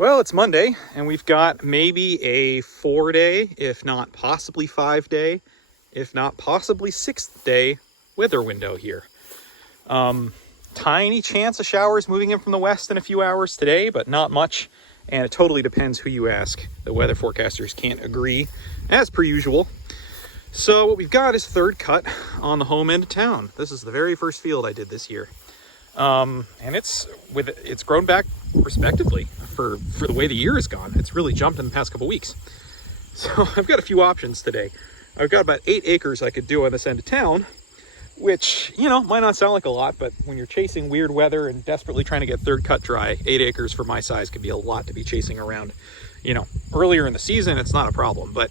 Well, it's Monday, and we've got maybe a 4-day, if not possibly 5-day, if not possibly 6th-day weather window here. Tiny chance of showers moving in from the west in a few hours today, but not much, and it totally depends who you ask. The weather forecasters can't agree, as per usual. So what we've got is third cut on the home end of town. This is the very first field I did this year. And it's grown back respectively for the way the year has gone. It's really jumped in the past couple weeks. So I've got a few options today. I've got about 8 acres I could do on this end of town, which, you know, might not sound like a lot, but when you're chasing weird weather and desperately trying to get third cut dry, 8 acres for my size could be a lot to be chasing around. You know, earlier in the season, it's not a problem, but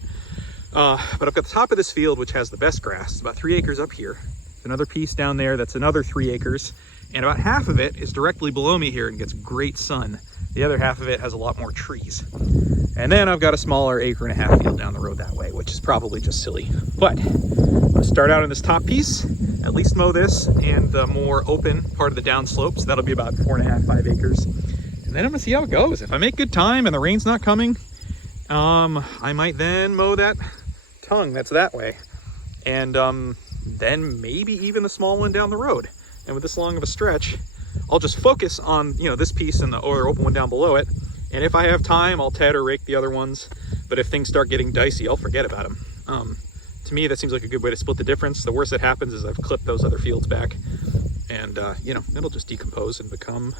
I've got the top of this field, which has the best grass. It's about 3 acres up here. There's another piece down there that's another 3 acres. And about half of it is directly below me here and gets great sun. The other half of it has a lot more trees. And then I've got a smaller 1.5 acre field down the road that way, which is probably just silly. But I'm gonna start out on this top piece, at least mow this and the more open part of the down slope. So that'll be about 4.5, 5 acres. And then I'm gonna see how it goes. If I make good time and the rain's not coming, I might then mow that tongue that's that way. And then maybe even the small one down the road. And with this long of a stretch, I'll just focus on, you know, this piece and the other open one down below it. And if I have time, I'll ted or rake the other ones. But if things start getting dicey, I'll forget about them. To me, that seems like a good way to split the difference. The worst that happens is I've clipped those other fields back. And, you know, it'll just decompose and become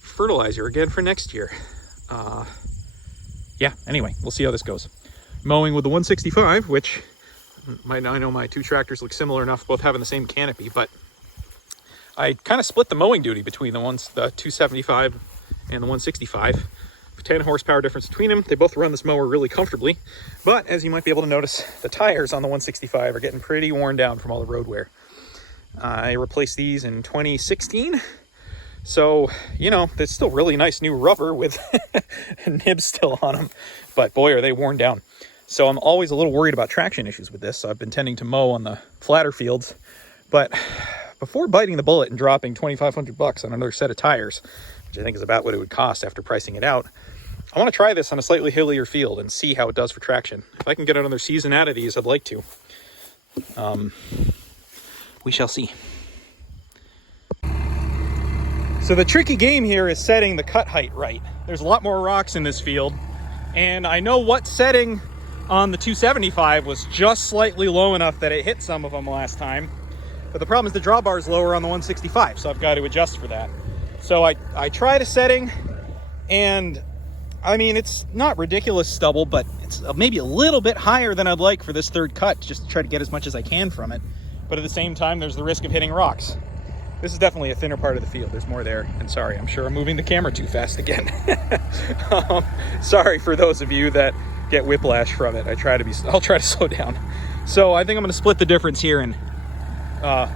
fertilizer again for next year. Yeah, anyway, we'll see how this goes. Mowing with the 165, which I know my 2 tractors look similar enough, both having the same canopy, but I kind of split the mowing duty between the 275 and the 165. 10 horsepower difference between them. They both run this mower really comfortably, but as you might be able to notice, the tires on the 165 are getting pretty worn down from all the road wear. I replaced these in 2016, so, you know, there's still really nice new rubber with nibs still on them, but boy, are they worn down. So I'm always a little worried about traction issues with this, so I've been tending to mow on the flatter fields, but before biting the bullet and dropping $2,500 on another set of tires, which I think is about what it would cost after pricing it out, I want to try this on a slightly hillier field and see how it does for traction. If I can get another season out of these, I'd like to. We shall see. So the tricky game here is setting the cut height right. There's a lot more rocks in this field, and I know what setting on the 275 was just slightly low enough that it hit some of them last time. But the problem is the drawbar is lower on the 165, so I've got to adjust for that. So I tried a setting, and I mean, it's not ridiculous stubble, but it's maybe a little bit higher than I'd like for this third cut, just to try to get as much as I can from it. But at the same time, there's the risk of hitting rocks. This is definitely a thinner part of the field. There's more there. And sorry, I'm sure I'm moving the camera too fast again. Sorry for those of you that get whiplash from it. I'll try to slow down. So I think I'm going to split the difference here and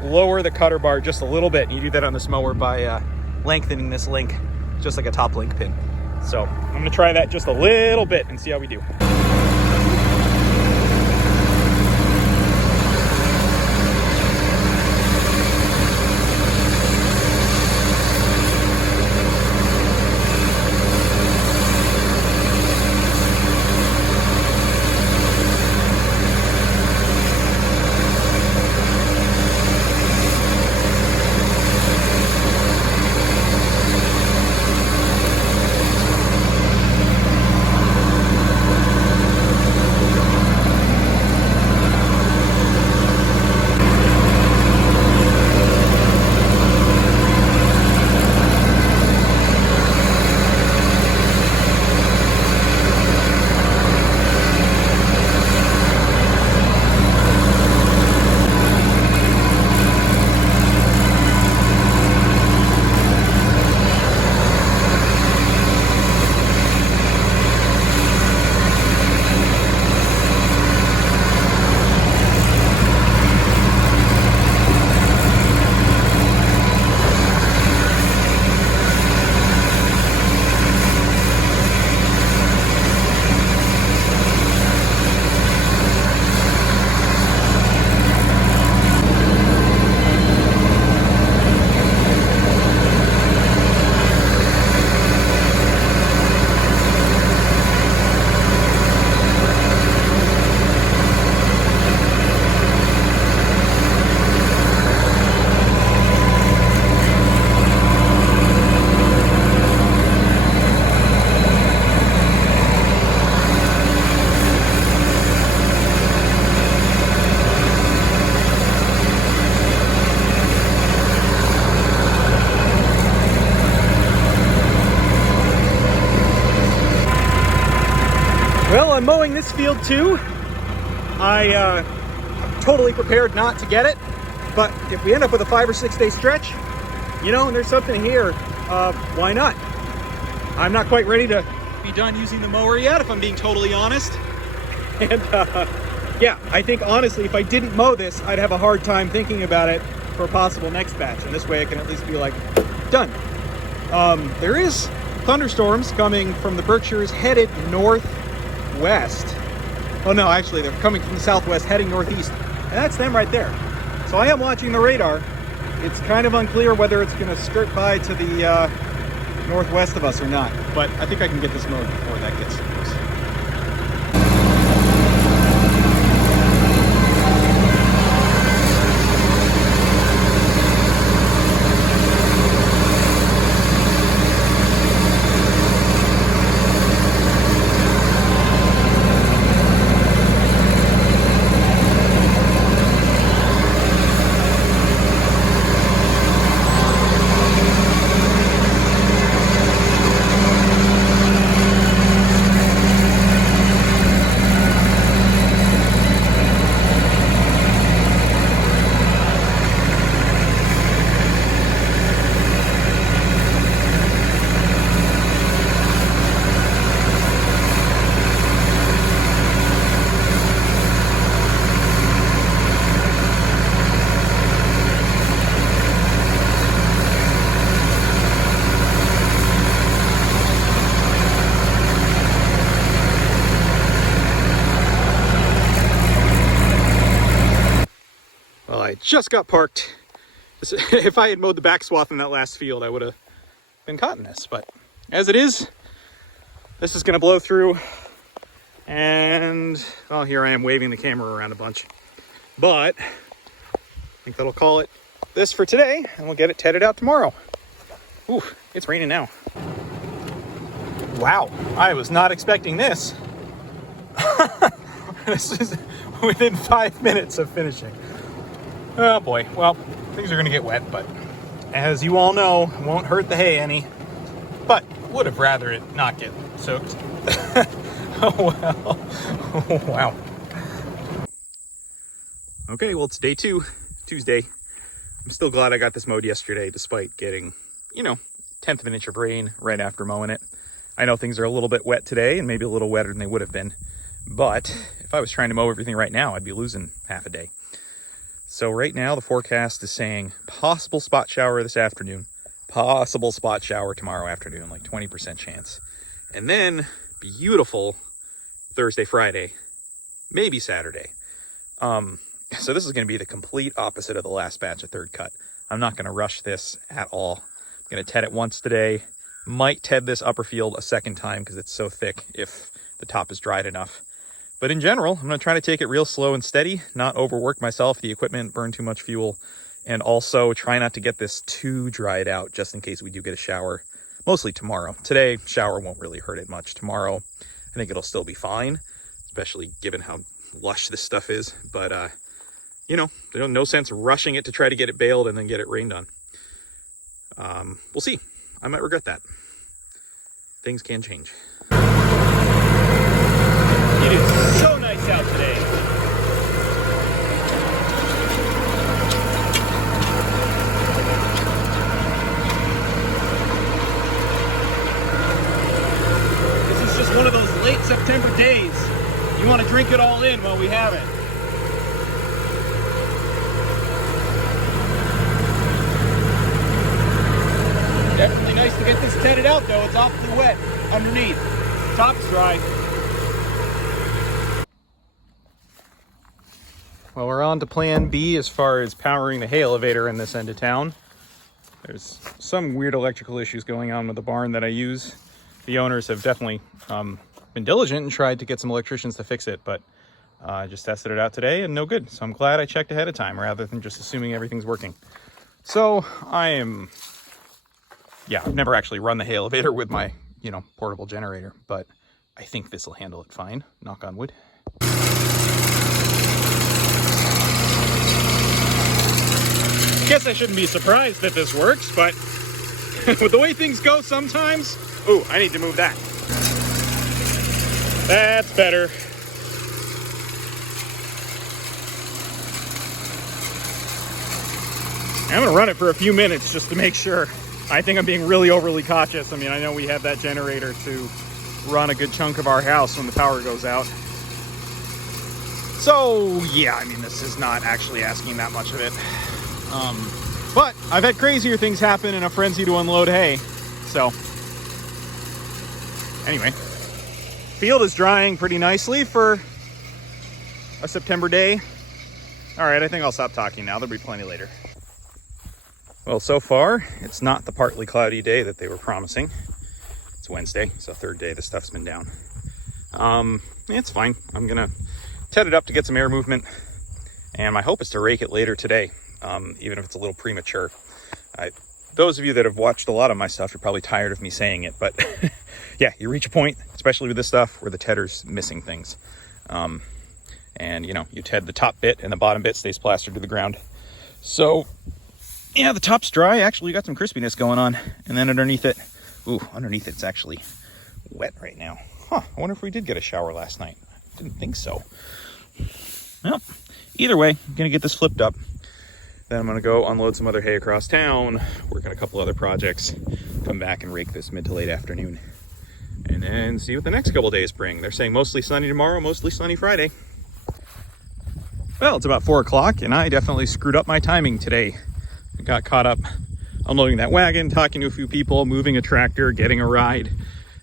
lower the cutter bar just a little bit. You do that on this mower by lengthening this link, just like a top link pin. So I'm going to try that just a little bit and see how we do. I'm mowing this field too. I'm totally prepared not to get it, but if we end up with a 5 or 6 day stretch, you know, and there's something here, why not? I'm not quite ready to be done using the mower yet, if I'm being totally honest. And yeah, I think honestly, if I didn't mow this, I'd have a hard time thinking about it for a possible next batch. And this way I can at least be like, done. There is thunderstorms coming from the Berkshires headed northwest. Oh no, actually they're coming from the southwest heading northeast. And that's them right there. So I am watching the radar. It's kind of unclear whether it's going to skirt by to the northwest of us or not. But I think I can get this mowed before that gets close. I just got parked. If I had mowed the back swath in that last field, I would have been caught in this. But as it is, this is going to blow through. And, well, here I am waving the camera around a bunch. But I think that'll call it this for today, and we'll get it tedded out tomorrow. Ooh, it's raining now. Wow, I was not expecting this. This is within 5 minutes of finishing. Oh boy, well, things are gonna get wet, but as you all know, it won't hurt the hay any. But would have rather it not get soaked. Oh well, oh, wow. Okay, well, it's day 2, Tuesday. I'm still glad I got this mowed yesterday, despite getting, you know, 1/10 of an inch of rain right after mowing it. I know things are a little bit wet today, and maybe a little wetter than they would have been. But if I was trying to mow everything right now, I'd be losing half a day. So right now, the forecast is saying possible spot shower this afternoon, possible spot shower tomorrow afternoon, like 20% chance. And then beautiful Thursday, Friday, maybe Saturday. So this is going to be the complete opposite of the last batch of third cut. I'm not going to rush this at all. I'm going to ted it once today. Might ted this upper field a second time because it's so thick if the top is dried enough. But in general, I'm going to try to take it real slow and steady, not overwork myself, the equipment, burn too much fuel, and also try not to get this too dried out just in case we do get a shower, mostly tomorrow. Today, shower won't really hurt it much. Tomorrow, I think it'll still be fine, especially given how lush this stuff is. But, you know, there's no sense rushing it to try to get it baled and then get it rained on. We'll see. I might regret that. Things can change. It is so nice out today. This is just one of those late September days. You want to drink it all in while we have it. Definitely nice to get this tedded out though. It's awfully wet underneath. Top's dry. Well, we're on to plan B as far as powering the hay elevator in this end of town. There's some weird electrical issues going on with the barn that I use. The owners have definitely been diligent and tried to get some electricians to fix it, but I just tested it out today and no good. So I'm glad I checked ahead of time rather than just assuming everything's working. So I've never actually run the hay elevator with my, portable generator, but I think this will handle it fine. Knock on wood. Guess I shouldn't be surprised that this works, but with the way things go sometimes... Ooh, I need to move that. That's better. I'm gonna run it for a few minutes just to make sure. I think I'm being really overly cautious. I mean, I know we have that generator to run a good chunk of our house when the power goes out. So yeah, I mean, this is not actually asking that much of it. But I've had crazier things happen in a frenzy to unload hay. So anyway, field is drying pretty nicely for a September day. All right, I think I'll stop talking now. There'll be plenty later. Well, so far, it's not the partly cloudy day that they were promising. It's Wednesday, so third day the stuff's been down. It's fine. I'm gonna ted it up to get some air movement, and my hope is to rake it later today, even if it's a little premature. Those of you that have watched a lot of my stuff, you're probably tired of me saying it, but yeah, you reach a point, especially with this stuff, where the tedder's missing things. And you know, you ted the top bit and the bottom bit stays plastered to the ground. So yeah, the top's dry. Actually, we got some crispiness going on. And then underneath it, underneath it's actually wet right now. Huh, I wonder if we did get a shower last night. Didn't think so. Well, either way, I'm gonna get this flipped up. Then I'm gonna go unload some other hay across town, work on a couple other projects, come back and rake this mid to late afternoon. And then see what the next couple days bring. They're saying mostly sunny tomorrow, mostly sunny Friday. Well, it's about 4 o'clock and I definitely screwed up my timing today. I got caught up unloading that wagon, talking to a few people, moving a tractor, getting a ride,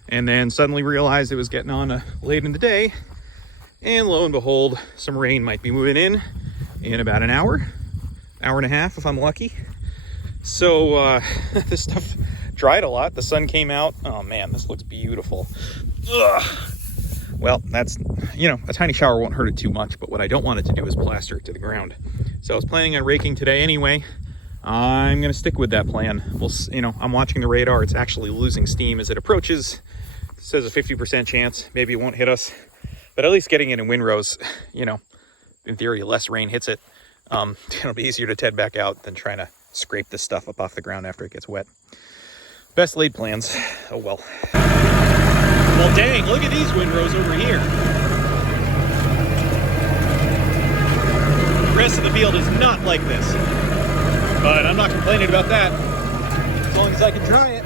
and then suddenly realized it was getting on late in the day. And lo and behold, some rain might be moving in about an hour and a half if I'm lucky. So this stuff dried a lot. The sun came out. Oh man, this looks beautiful. Ugh. Well, that's, you know, a tiny shower won't hurt it too much, but what I don't want it to do is plaster it to the ground. So I was planning on raking today anyway. I'm going to stick with that plan. We'll, you know, I'm watching the radar. It's actually losing steam as it approaches. It says a 50% chance. Maybe it won't hit us, but at least getting it in windrows, you know, in theory, less rain hits it. It'll be easier to ted back out than trying to scrape this stuff up off the ground after it gets wet. Best laid plans. Oh well. Well, dang, look at these windrows over here. The rest of the field is not like this. But I'm not complaining about that, as long as I can try it.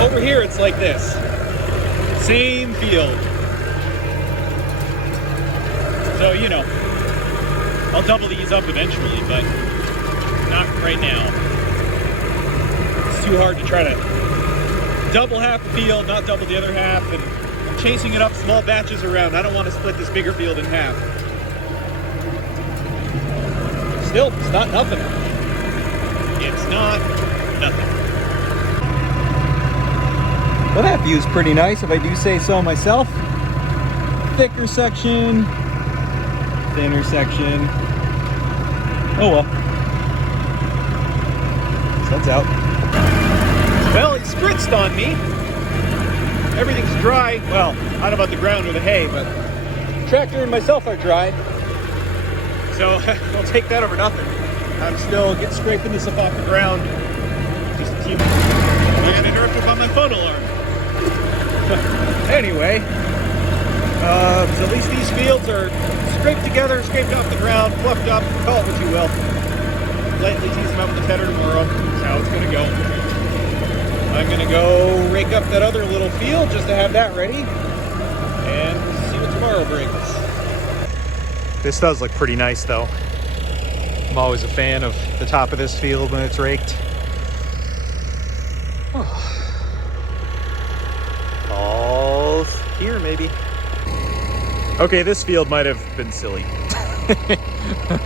Over here, it's like this. Same field. So, you know, I'll double these up eventually, but not right now. It's too hard to try to double half the field, not double the other half, and I'm chasing it up small batches around. I don't want to split this bigger field in half. Still, it's not nothing. It's not nothing. Well, that view's pretty nice, if I do say so myself. Thicker section, thinner section. Oh well. Sun's out. Well, it spritzed on me. Everything's dry. Well, I don't know about the ground or the hay, but the tractor and myself are dry. So I'll take that over nothing. I'm still scraping this up off the ground. Just a few. I got interrupted by my phone alarm. Anyway, so at least these fields are scraped together, scraped off the ground, fluffed up, call it what you will. Lightly tease them up with the tedder tomorrow. That's how it's gonna go. I'm gonna go rake up that other little field just to have that ready and see what tomorrow brings. This does look pretty nice though. I'm always a fan of the top of this field when it's raked. Balls here maybe. Okay, this field might have been silly.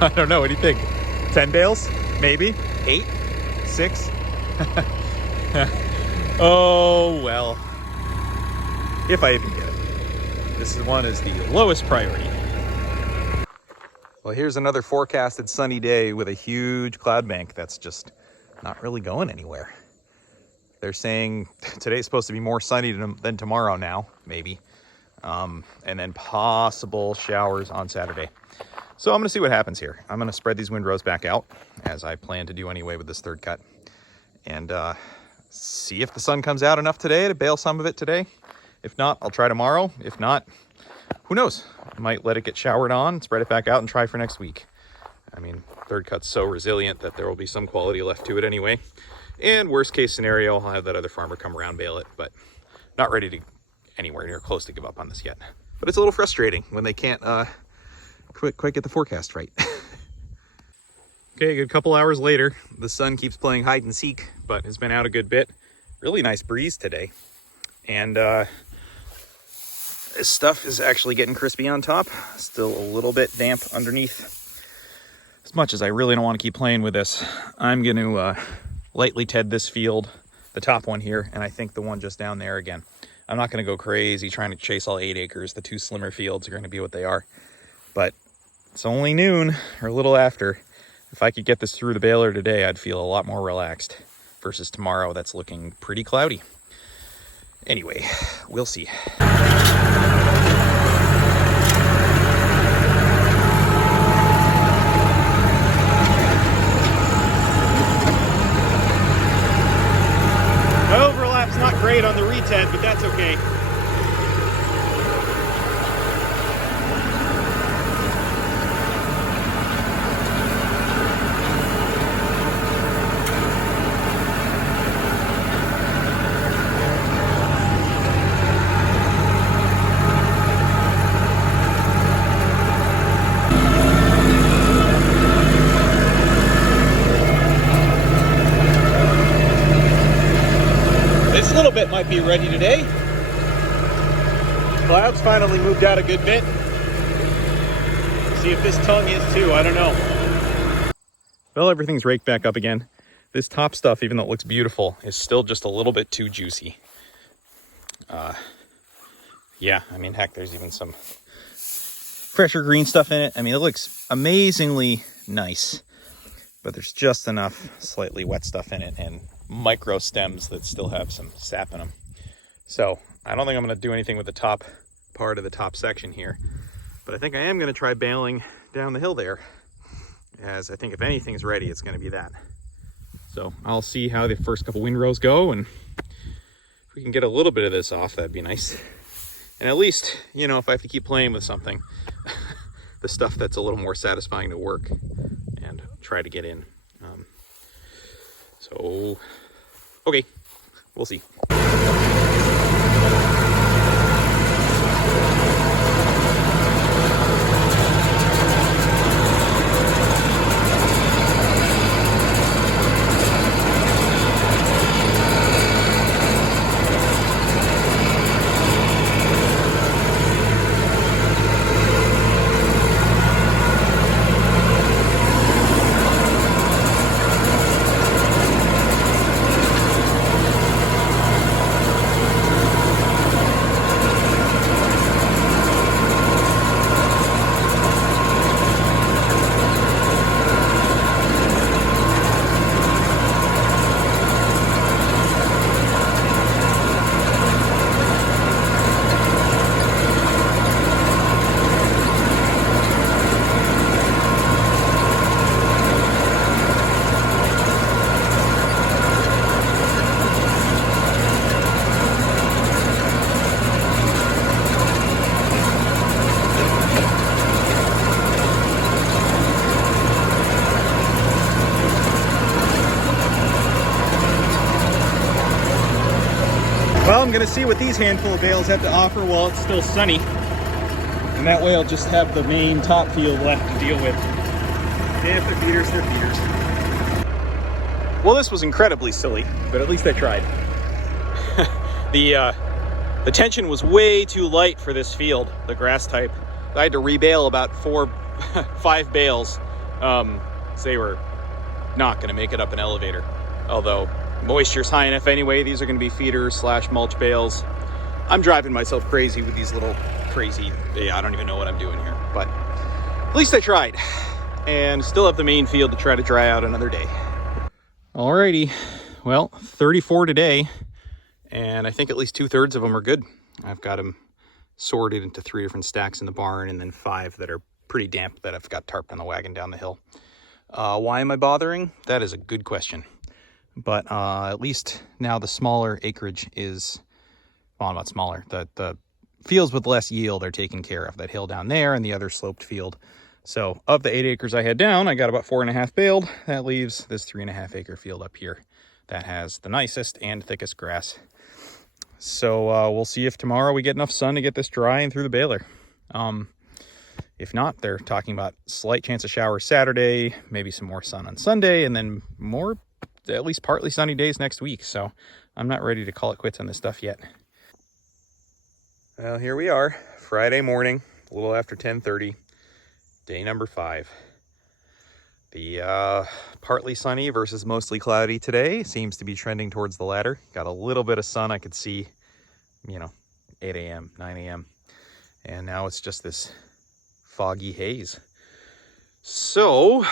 I don't know, what do you think? 10 bales? Maybe? 8? 6? Oh well. If I even get it. This one is the lowest priority. Well, here's another forecasted sunny day with a huge cloud bank that's just not really going anywhere. They're saying today's supposed to be more sunny than tomorrow now, maybe. And then possible showers on Saturday. So I'm gonna see what happens here. I'm gonna spread these windrows back out, as I plan to do anyway with this third cut. And see if the sun comes out enough today to bale some of it today. If not, I'll try tomorrow. If not, who knows? I might let it get showered on, spread it back out, and try for next week. I mean, third cut's so resilient that there will be some quality left to it anyway. And worst case scenario, I'll have that other farmer come around, bale it, but not ready to anywhere near close to give up on this yet. But it's a little frustrating when they can't quite get the forecast right. Okay, a good couple hours later, the sun keeps playing hide and seek, but has been out a good bit. Really nice breeze today. And this stuff is actually getting crispy on top. Still a little bit damp underneath. As much as I really don't want to keep playing with this, I'm going to lightly ted this field, the top one here, and I think the one just down there again. I'm not going to go crazy trying to chase all 8 acres. The 2 slimmer fields are going to be what they are. But it's only noon, or a little after. If I could get this through the baler today, I'd feel a lot more relaxed versus tomorrow that's looking pretty cloudy. Anyway, we'll see. My overlap's not great on the reted, but that's okay. Bit might be ready today. Clouds finally moved out a good bit. See if this tongue is too, I don't know. Well, everything's raked back up again. This top stuff, even though it looks beautiful, is still just a little bit too juicy. Yeah, I mean, heck, there's even some fresher green stuff in it. I mean, it looks amazingly nice, but there's just enough slightly wet stuff in it and micro stems that still have some sap in them. So I don't think I'm going to do anything with the top part of the top section here, but I think I am going to try baling down the hill there, as I think if anything's ready, it's going to be that. So I'll see how the first couple windrows go, and if we can get a little bit of this off, that'd be nice. And at least, you know, if I have to keep playing with something, the stuff that's a little more satisfying to work and try to get in. So, okay, we'll see. Well, I'm going to see what these handful of bales have to offer while it's still sunny. And that way I'll just have the main top field left to deal with. And if they're feeders, they're feeders. Well, this was incredibly silly, but at least I tried. The tension was way too light for this field, the grass type. I had to rebale about 5 bales. So they were not going to make it up an elevator. Although moisture's high enough anyway, these are going to be feeders / mulch bales. I'm driving myself crazy with these little I don't even know what I'm doing here, but at least I tried, and still have the main field to try to dry out another day. Alrighty, well, 34 today, and I think at least 2/3 of them are good. I've got them sorted into 3 different stacks in the barn, and then 5 that are pretty damp that I've got tarped on the wagon down the hill. Why am I bothering? That is a good question. But at least now the smaller acreage is well, not smaller, the fields with less yield are taken care of. That hill down there and the other sloped field. So of the 8 acres I had down, I got about 4.5 baled. That leaves this 3.5 acre field up here that has the nicest and thickest grass. So we'll see if tomorrow we get enough sun to get this dry and through the baler. If not, they're talking about slight chance of showers Saturday, maybe some more sun on Sunday, and then more, at least partly sunny days next week. So I'm not ready to call it quits on this stuff yet. Well, here we are, Friday morning, a little after 10:30, day number 5. The partly sunny versus mostly cloudy today seems to be trending towards the latter. Got a little bit of sun I could see, 8 a.m., 9 a.m. And now it's just this foggy haze. So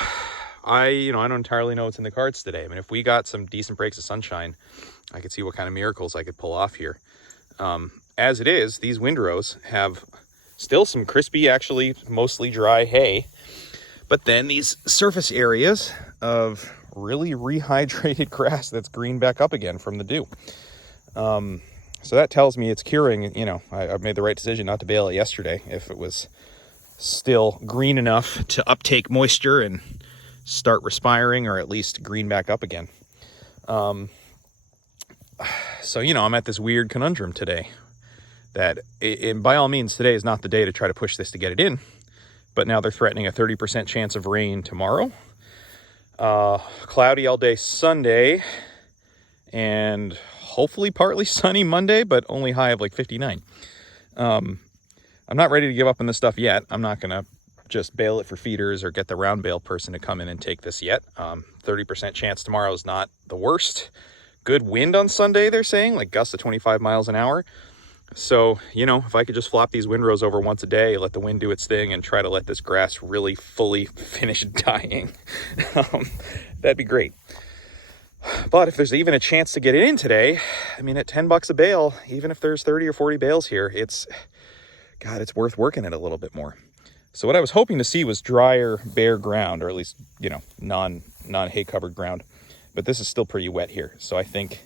I don't entirely know what's in the cards today. I mean, if we got some decent breaks of sunshine, I could see what kind of miracles I could pull off here. As it is, these windrows have still some crispy, actually mostly dry hay, but then these surface areas of really rehydrated grass that's green back up again from the dew. So that tells me it's curing. I made the right decision not to bale it yesterday. If it was still green enough to uptake moisture and start respiring, or at least green back up again. So, I'm at this weird conundrum today that by all means, today is not the day to try to push this to get it in. But now they're threatening a 30% chance of rain tomorrow. Cloudy all day Sunday. And hopefully partly sunny Monday, but only high of like 59. I'm not ready to give up on this stuff yet. I'm not going to just bale it for feeders or get the round bale person to come in and take this yet. 30% chance tomorrow is not the worst. Good wind on Sunday, they're saying, like gusts of 25 miles an hour. So, if I could just flop these windrows over once a day, let the wind do its thing, and try to let this grass really fully finish dying, that'd be great. But if there's even a chance to get it in today, I mean, at $10 a bale, even if there's 30 or 40 bales here, it's worth working it a little bit more. So what I was hoping to see was drier, bare ground, or at least, non-hay covered ground. But this is still pretty wet here. So I think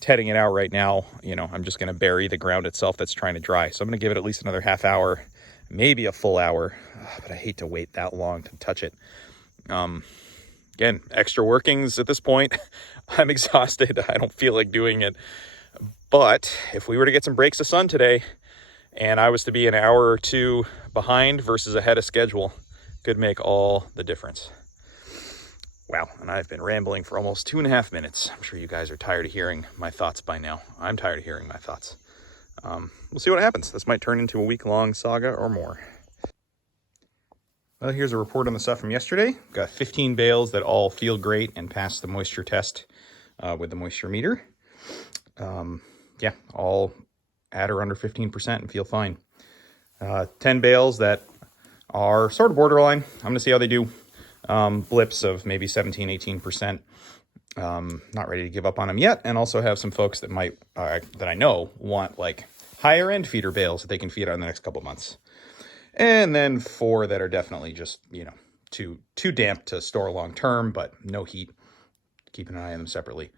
tedding it out right now, I'm just going to bury the ground itself that's trying to dry. So I'm going to give it at least another half hour, maybe a full hour. But I hate to wait that long to touch it. Again, extra workings at this point. I'm exhausted. I don't feel like doing it. But if we were to get some breaks of sun today, and I was to be an hour or two behind versus ahead of schedule, could make all the difference. Wow, and I've been rambling for almost 2.5 minutes. I'm sure you guys are tired of hearing my thoughts by now. I'm tired of hearing my thoughts. We'll see what happens. This might turn into a week-long saga or more. Well, here's a report on the stuff from yesterday. Got 15 bales that all feel great and pass the moisture test with the moisture meter. All at or under 15% and feel fine. 10 bales that are sort of borderline. I'm going to see how they do. Blips of maybe 17, 18%. Not ready to give up on them yet. And also have some folks that that I know want like higher end feeder bales that they can feed on the next couple months. And then 4 that are definitely just, too damp to store long term, but no heat. Keep an eye on them separately.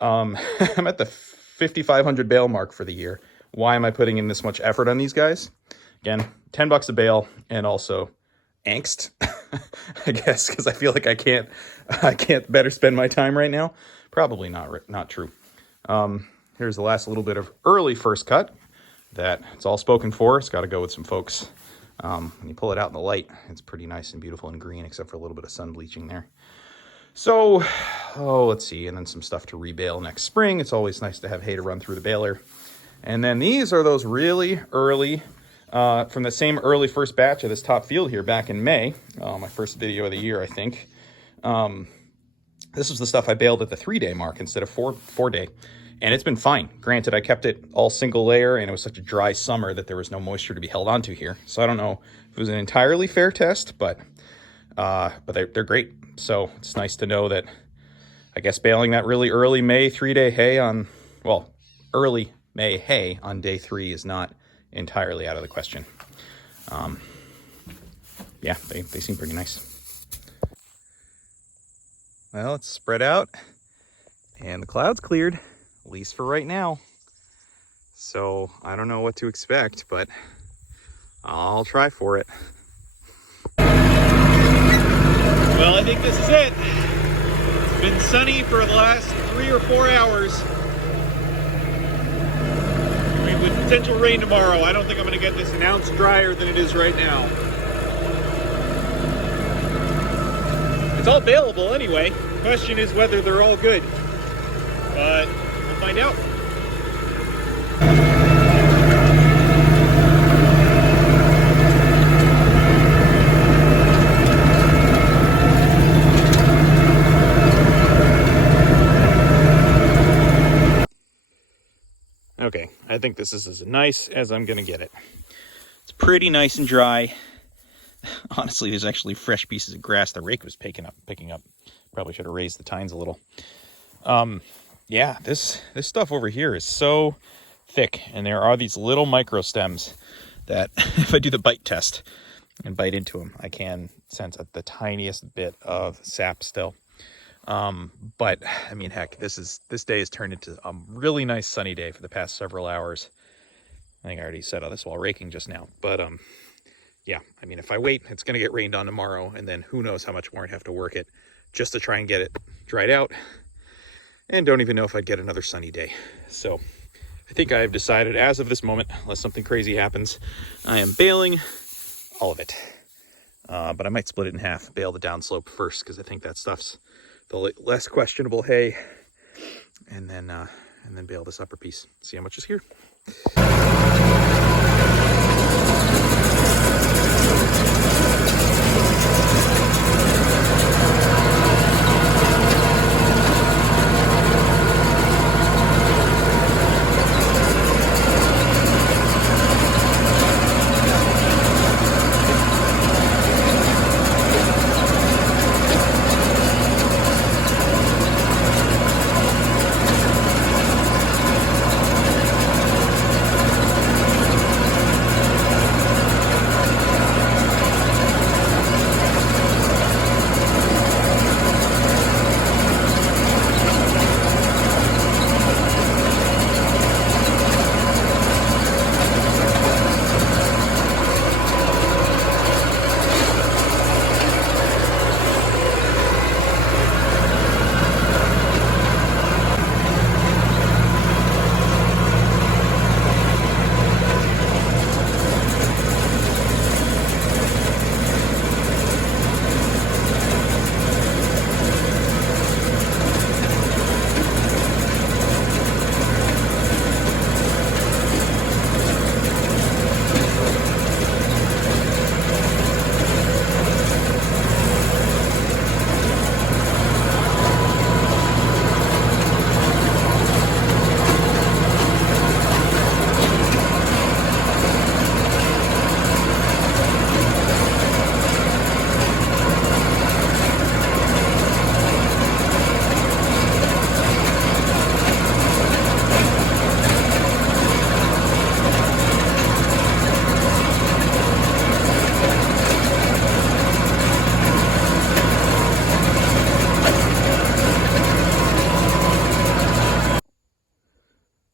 I'm at the 5,500 bale mark for the year. Why am I putting in this much effort on these guys? Again, $10 a bale, and also angst, I guess, because I feel like I can't better spend my time right now. Probably not true. Here's the last little bit of early first cut that it's all spoken for. It's got to go with some folks. When you pull it out in the light, it's pretty nice and beautiful and green, except for a little bit of sun bleaching there. So, let's see, and then some stuff to rebale next spring. It's always nice to have hay to run through the baler. And then these are those really early, from the same early first batch of this top field here back in May, my first video of the year, I think. This was the stuff I baled at the 3-day mark instead of 4-day. And it's been fine. Granted, I kept it all single layer, and it was such a dry summer that there was no moisture to be held onto here. So I don't know if it was an entirely fair test, but they're great. So it's nice to know that, I guess, baling that really early May 3-day hay early May hay on day 3 is not entirely out of the question. They seem pretty nice. Well, it's spread out, and the clouds cleared. At least for right now. So I don't know what to expect, but I'll try for it. Well, I think this is it. It's been sunny for the last 3 or 4 hours. With potential rain tomorrow, I don't think I'm going to get this an ounce drier than it is right now. It's all baleable anyway. Question is whether they're all good. But we'll find out. Okay, I think this is as nice as I'm gonna get it. It's pretty nice and dry. Honestly, there's actually fresh pieces of grass the rake was picking up. Probably should have raised the tines a little. Yeah, this stuff over here is so thick, and there are these little micro stems that if I do the bite test and bite into them, I can sense the tiniest bit of sap still. But I mean, heck, this day has turned into a really nice sunny day for the past several hours. I think I already said all this while raking just now, but yeah, I mean, if I wait, it's going to get rained on tomorrow, and then who knows how much more I'd have to work it just to try and get it dried out, and don't even know if I'd get another sunny day. So I think I've decided as of this moment, unless something crazy happens, I am baling all of it. But I might split it in half, bale the downslope first, because I think that stuff's the less questionable hay, and then bale this upper piece. See how much is here.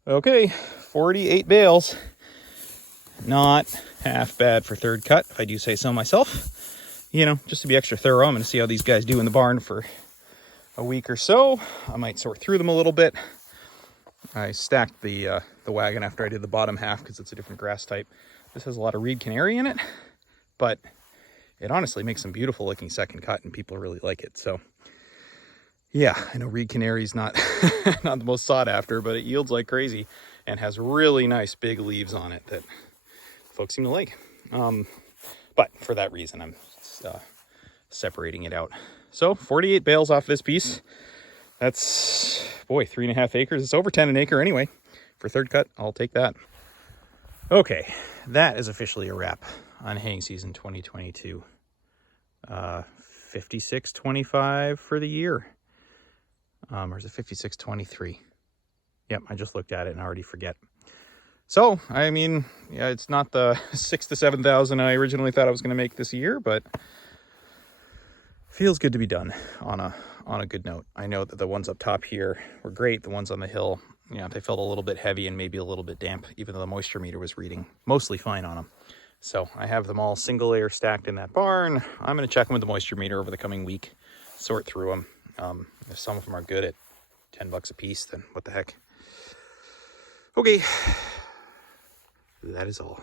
Okay, 48 bales. Not half bad for third cut, if I do say so myself. You know, just to be extra thorough, I'm going to see how these guys do in the barn for a week or so. I might sort through them a little bit. I stacked the wagon after I did the bottom half because it's a different grass type. This has a lot of reed canary in it, but it honestly makes some beautiful looking second cut, and people really like it. So yeah, I know reed canary is not not the most sought after, but it yields like crazy and has really nice big leaves on it that folks seem to like. But for that reason, I'm separating it out. So 48 bales off this piece. That's, boy, 3.5 acres. It's over 10 an acre anyway. For third cut, I'll take that. Okay, that is officially a wrap on haying season 2022. 56.25 for the year. Or is it 56.23? Yep, I just looked at it and I already forget. So, I mean, yeah, it's not the 6,000 to 7,000 I originally thought I was going to make this year, but feels good to be done on a good note. I know that the ones up top here were great. The ones on the hill Yeah, they felt a little bit heavy and maybe a little bit damp, even though the moisture meter was reading mostly fine on them. So I have them all single layer stacked in that barn. I'm going to check them with the moisture meter over the coming week, sort through them. If some of them are good at $10 a piece, then what the heck. Okay, that is all.